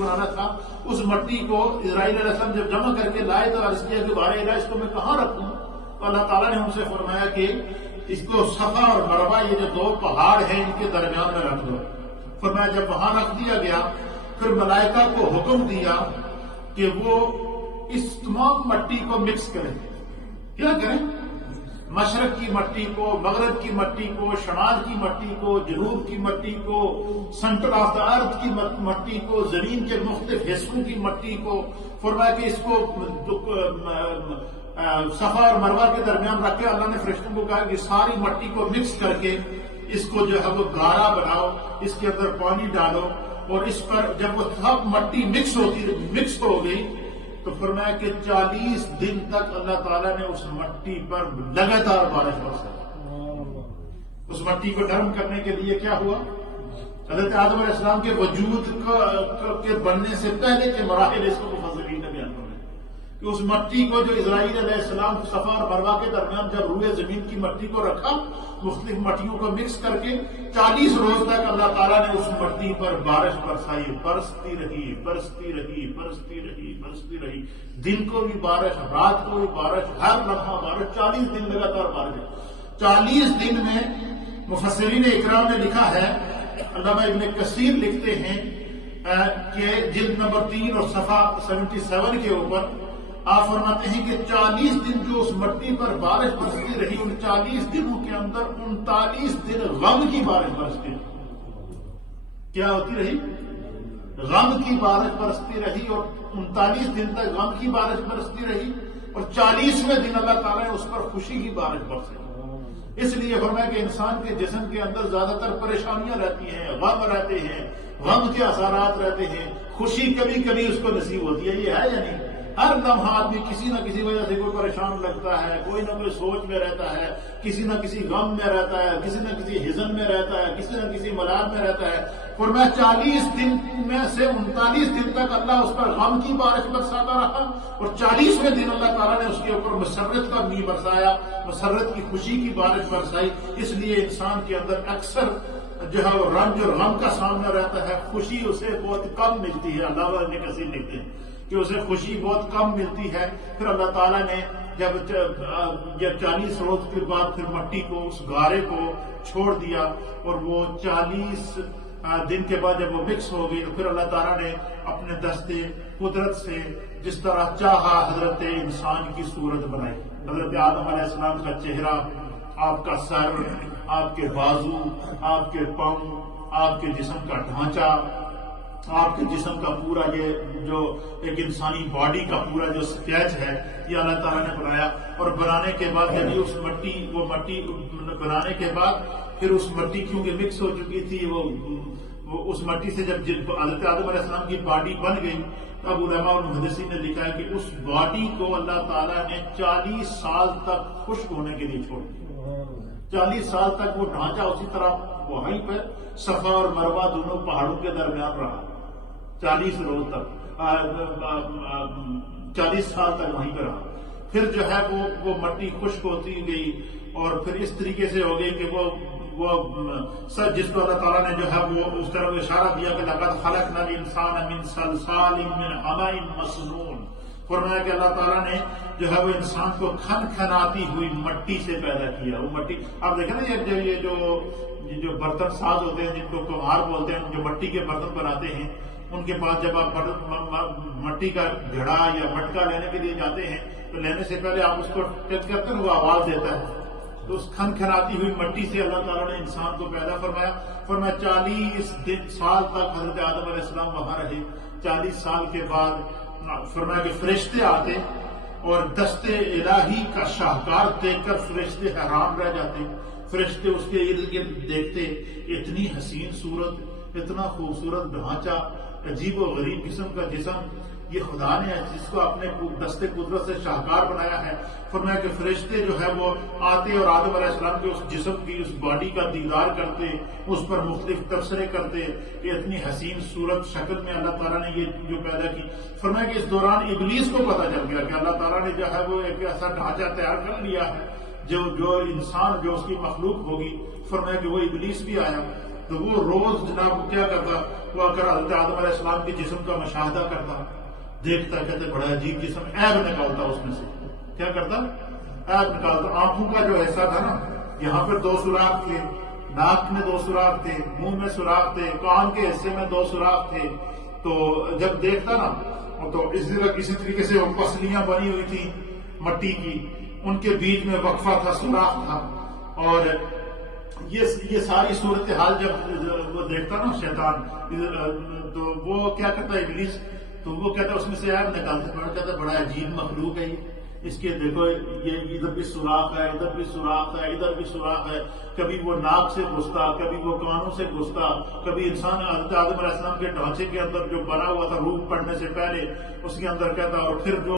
بنانا تھا، اس مٹی کو اسرائیل علیہ السلام جب جمع کر کے لائے تو عرض کیا کہ بارے الہ اس کو میں کہاں رکھوں؟ تو اللہ تعالیٰ نے ان سے فرمایا کہ اس کو صفا اور مروہ یہ جو دو پہاڑ ہیں ان کے درمیان میں رکھ دو۔ فرمایا جب وہاں رکھ دیا گیا پھر ملائکہ کو حکم دیا کہ وہ اس تمام مٹی کو مکس کریں۔ کیا کریں؟ مشرق کی مٹی کو، مغرب کی مٹی کو، شمال کی مٹی کو، جنوب کی مٹی کو، سینٹر آف دا ارتھ کی مٹی کو، زمین کے مختلف حصوں کی مٹی کو، فرمایا کہ اس کو صفا اور مروہ کے درمیان رکھ کے اللہ نے فرشتوں کو کہا کہ ساری مٹی کو مکس کر کے اس کو جو ہے وہ گارا بناؤ، اس کے اندر پانی ڈالو، اور اس پر جب وہ سب مٹی مکس ہو گئی تو فرمایا کہ 40 دن تک اللہ تعالیٰ نے اس مٹی پر لگاتار بارش برسائی۔ اس مٹی کو نرم کرنے کے لیے کیا ہوا؟ حضرت آدم علیہ السلام کے وجود کے بننے سے پہلے کے مراحل اس کو مفسرین نے بیان کرے کہ اس مٹی کو جو اسرائیل علیہ السلام صفا اور مروہ کے درمیان جب روئے زمین کی مٹی کو رکھا، مختلف مٹیوں کو مکس کر کے 40 روز تک اللہ تعالیٰ نے اس مٹی پر بارش برسائی، برستی رہی برستی رہی برستی رہی برستی رہی، دن کو بھی بارش، رات کو بھی بارش، ہر لمحہ بارش، 40 دن لگاتار بارش۔ 40 دن میں مفسرین اکرام نے لکھا ہے، علامہ ابن کثیر لکھتے ہیں کہ جلد نمبر 3 اور صفحہ 77 کے اوپر آپ فرماتے ہیں کہ 40 دن جو اس مٹی پر بارش برستی رہی، ان 40 دنوں کے اندر 39 دن غم کی بارش برستی رہی۔ کیا ہوتی رہی؟ غم کی بارش برستی رہی، اور 39 دن تک غم کی بارش برستی رہی، اور 40ویں دن اللہ تعالیٰ نے اس پر خوشی کی بارش برسی۔ اس لیے فرمایا کہ انسان کے جسم کے اندر زیادہ تر پریشانیاں رہتی ہیں، غم رہتے ہیں، غم کے اثرات رہتے ہیں، خوشی کبھی کبھی اس کو نصیب ہوتی ہے، یہ ہے یا نہیں؟ ہر لمحہ آدمی کسی نہ کسی وجہ سے کوئی پریشان لگتا ہے، کوئی نہ کوئی سوچ میں رہتا ہے، کسی نہ کسی غم میں رہتا ہے، کسی نہ کسی حزن میں رہتا ہے، کسی نہ کسی ملال میں رہتا ہے۔ فرمایا 40 دن میں سے 39 دن تک اللہ اس پر غم کی بارش برساتا رہا، اور 40ویں دن اللہ تعالیٰ نے اس کے اوپر مسرت کا می برسایا، مسرت کی خوشی کی بارش برسائی۔ اس لیے انسان کے اندر اکثر جو ہے وہ رنج اور غم کا سامنا رہتا ہے، خوشی اسے بہت کم ملتی ہے۔ اللہ ابن کثیر لکھتے ہیں کہ اسے خوشی بہت کم ملتی ہے۔ پھر اللہ تعالیٰ نے جب 40 روز کے بعد پھر مٹی کو، اس گارے کو چھوڑ دیا، اور وہ 40 دن کے بعد جب وہ مکس ہو گئی تو پھر اللہ تعالیٰ نے اپنے دستے قدرت سے جس طرح چاہا حضرت انسان کی صورت بنائی۔ حضرت آدم علیہ السلام کا چہرہ، آپ کا سر، آپ کے بازو، آپ کے پاؤں، آپ کے جسم کا ڈھانچہ، آپ کے جسم کا پورا یہ جو ایک انسانی باڈی کا پورا جو سکیچ ہے، یہ اللہ تعالیٰ نے بنایا۔ اور بنانے کے بعد جب وہ مٹی بنانے کے بعد پھر اس مٹی کیونکہ مکس ہو چکی تھی، وہ اس مٹی سے جب حضرت آدم علیہ السلام کی باڈی بن گئی، تب علماء اور محدثین نے لکھا ہے کہ اس باڈی کو اللہ تعالیٰ نے 40 سال تک خشک ہونے کے لیے چھوڑ دیا۔ 40 سال تک وہ ڈھانچہ اسی طرح وہیں پر صفا اور مروہ دونوں پہاڑوں کے درمیان رہا، 40 روز تک، 40 سال تک وہیں پہ رہا۔ پھر جو ہے وہ مٹی خشک ہوتی گئی، اور پھر اس طریقے سے ہو گئی کہ وہ سر جس کو اللہ تعالیٰ نے جو ہے وہ اس طرح اشارہ دیا کہ لقد خلقنا الانسان من صلصال من حمأ مسنون۔ فرمایا کہ اللہ تعالیٰ نے جو ہے وہ انسان کو کھن کھناتی ہوئی مٹی سے پیدا کیا۔ وہ مٹی آپ دیکھیں نا، یہ جو برتن ساز ہوتے ہیں، جن کو کمہار بولتے ہیں، جو مٹی کے برتن بناتے ہیں، ان کے پاس جب آپ مٹی کا گھڑا یا مٹکا لینے کے لیے جاتے ہیں تو لینے سے پہلے آپ اس کو ٹچ کرتے ہیں، وہ آواز دیتا ہے۔ تو اس کھن کھناتی ہوئی مٹی سے اللہ تعالیٰ نے انسان کو پیدا فرمایا۔ 40 سال تک حضرت آدم علیہ السلام وہاں رہے۔ 40 سال کے بعد فرمایا کہ فرشتے آتے اور دستے الہی کا شاہکار دیکھ کر فرشتے حیران رہ جاتے۔ فرشتے اس کے ارد گرد دیکھتے، اتنی حسین صورت، اتنا خوبصورت ڈھانچہ، عجیب و غریب قسم کا جسم، یہ خدا نے جس کو اپنے دستے قدرت سے شاہکار بنایا ہے۔ فرمایا کہ فرشتے جو ہے وہ آتے اور آدم علیہ السلام کے اس جسم کی، اس باڈی کا دیدار کرتے، اس پر مختلف تبصرے کرتے کہ اتنی حسین صورت شکل میں اللہ تعالیٰ نے یہ جو پیدا کی۔ فرمایا کہ اس دوران ابلیس کو پتہ چل گیا کہ اللہ تعالیٰ نے جو ہے وہ ایک ایسا ڈھانچہ تیار کر لیا ہے جو انسان جو اس کی مخلوق ہوگی۔ فرمایا کہ وہ ابلیس بھی آیا، تو وہ روز جناب کیا کرتا، وہ اگر حضرت آدم علیہ السلام کے جسم کا مشاہدہ کرتا، دیکھتا، کہتے بڑا عجیب جسم، عیب نکالتا اس میں سے، کیا کرتا، عیب نکالتا۔ آنکھوں کا جو حصہ تھا نا، یہاں پر 2 سوراخ تھے، ناک میں 2 سوراخ تھے، منہ میں سوراخ تھے، کان کے حصے میں 2 سوراخ تھے، تو جب دیکھتا نا تو اسی طریقے سے وہ پسلیاں بنی ہوئی تھی مٹی کی، ان کے بیچ میں وقفہ تھا، سوراخ تھا، اور یہ ساری صورتحال جب وہ دیکھتا نا شیطان، تو وہ کیا کرتا ہے ابلیس، تو وہ کہتا ہے اس میں سے عیب نکالتا، کہتا ہے بڑا عجیب مخلوق ہے اس کے، دیکھو یہ ادھر بھی سوراخ ہے، ادھر بھی سوراخ ہے، ادھر بھی سوراخ ہے، کبھی وہ ناک سے گھستا، کبھی وہ کانوں سے گھستا، کبھی انسان حضرت آدم علیہ السلام کے ڈھانچے کے اندر جو بنا ہوا تھا روح پڑنے سے پہلے اس کے اندر کہتا، اور پھر جو